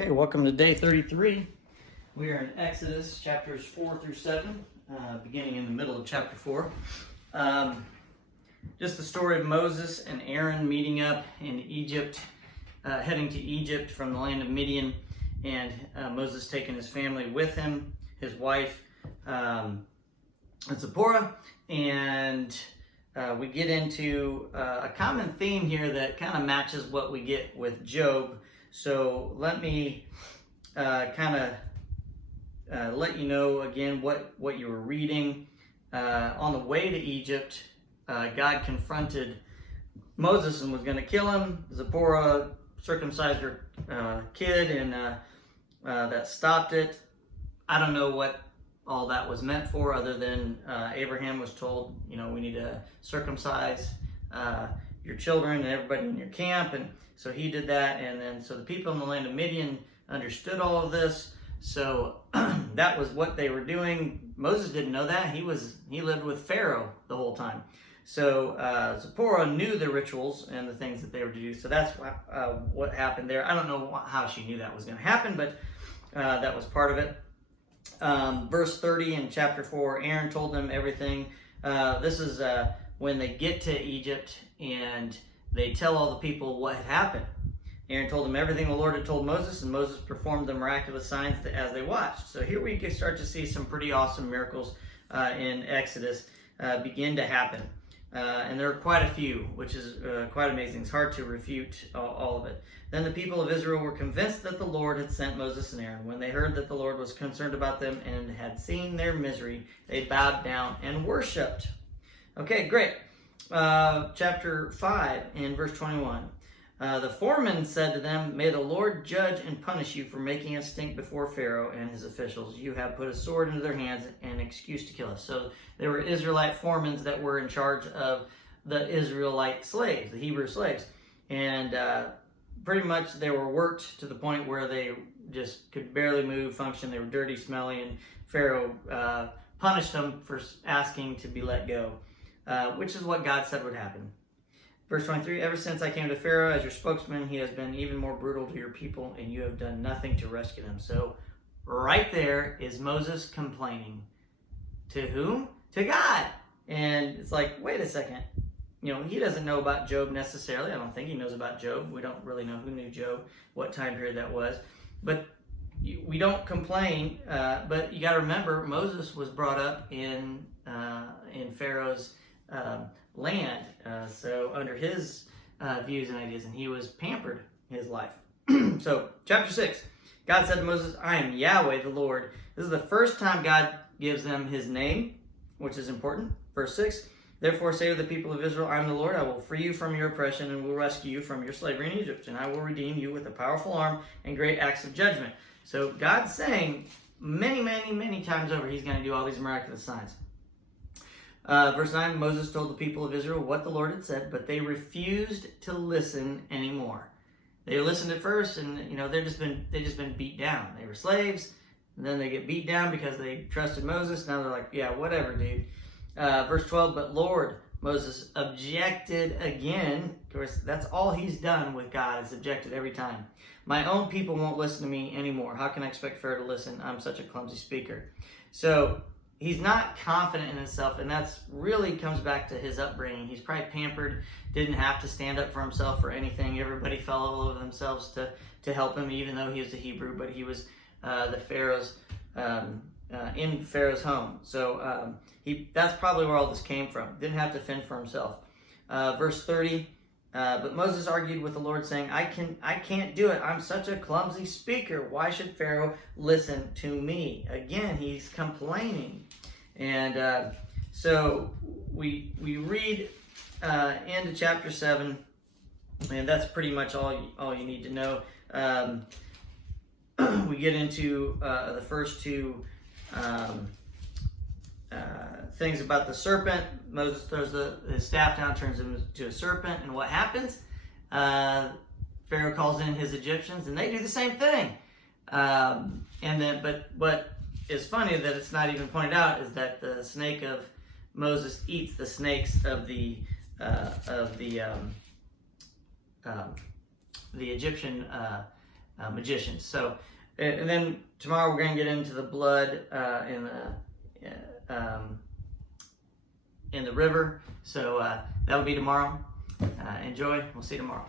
Okay, welcome to day 33. We are in Exodus chapters 4 through 7, beginning in the middle of chapter 4. Just the story of Moses and Aaron meeting up in Egypt, heading to Egypt from the land of Midian, and Moses taking his family with him, his wife, Zipporah, and we get into a common theme here that kind of matches what we get with Job. So let me let you know again what you were reading. On the way to Egypt, God confronted Moses and was going to kill him. Zipporah circumcised her kid, and that stopped it. I don't know what all that was meant for, other than Abraham was told, we need to circumcise your children and everybody in your camp, and so he did that. And then so the people in the land of Midian understood all of this, so that was what they were doing. Moses didn't know that. He lived with Pharaoh the whole time. So Zipporah knew the rituals and the things that they were to do, so that's what happened there. I don't know how she knew that was going to happen, but that was part of it. Verse 30 in chapter 4, Aaron told them everything. This is when they get to Egypt and they tell all the people what had happened. Aaron told them everything the Lord had told Moses, and Moses performed the miraculous signs as they watched. So here we can start to see some pretty awesome miracles in Exodus begin to happen. And there are quite a few, which is quite amazing. It's hard to refute all of it. Then the people of Israel were convinced that the Lord had sent Moses and Aaron. When they heard that the Lord was concerned about them and had seen their misery, they bowed down and worshipped. Okay, great. Chapter 5 and verse 21. The foreman said to them, "May the Lord judge and punish you for making us stink before Pharaoh and his officials. You have put a sword into their hands and an excuse to kill us." So there were Israelite foremen that were in charge of the Israelite slaves, the Hebrew slaves. And pretty much they were worked to the point where they just could barely move, function. They were dirty, smelly, and Pharaoh punished them for asking to be let go, which is what God said would happen. Verse 23, "Ever since I came to Pharaoh as your spokesman, he has been even more brutal to your people, and you have done nothing to rescue them." So right there is Moses complaining. To whom? To God. And it's like, wait a second. He doesn't know about Job necessarily. I don't think he knows about Job. We don't really know who knew Job, what time period that was. But we don't complain. But you got to remember, Moses was brought up in Pharaoh's land, so under his views and ideas, and he was pampered his life. So chapter 6, God said to Moses, "I am Yahweh the Lord." This is the first time God gives them his name, which is important. Verse 6, "Therefore say to the people of Israel, I am the Lord. I will free you from your oppression and will rescue you from your slavery in Egypt, and I will redeem you with a powerful arm and great acts of judgment." So God's saying many, many, many times over, he's going to do all these miraculous signs. Verse 9, Moses told the people of Israel what the Lord had said, but they refused to listen anymore. They listened at first, and they just been beat down. They were slaves, and then they get beat down because they trusted Moses. Now they're like, yeah, whatever, dude. Verse 12, but Lord, Moses objected again. Of course, that's all he's done with God, is objected every time. "My own people won't listen to me anymore. How can I expect Pharaoh to listen? I'm such a clumsy speaker." So he's not confident in himself, and that's really comes back to his upbringing. He's probably pampered, didn't have to stand up for himself for anything. Everybody fell all over themselves to help him, even though he was a Hebrew, but he was the Pharaoh's in Pharaoh's home. So that's probably where all this came from. Didn't have to fend for himself. Verse 30, but Moses argued with the Lord, saying, I can't do it. I'm such a clumsy speaker. Why should Pharaoh listen to me? Again, he's complaining. And so we read into chapter 7, and that's pretty much all you need to know. We get into the first two things about the serpent. Moses throws his staff down, turns him into a serpent, and what happens? Pharaoh calls in his Egyptians, and they do the same thing. But what is funny that it's not even pointed out is that the snake of Moses eats the snakes of the Egyptian magicians. So, and then tomorrow we're going to get into the blood in the river. So that'll be tomorrow. Enjoy. We'll see you tomorrow.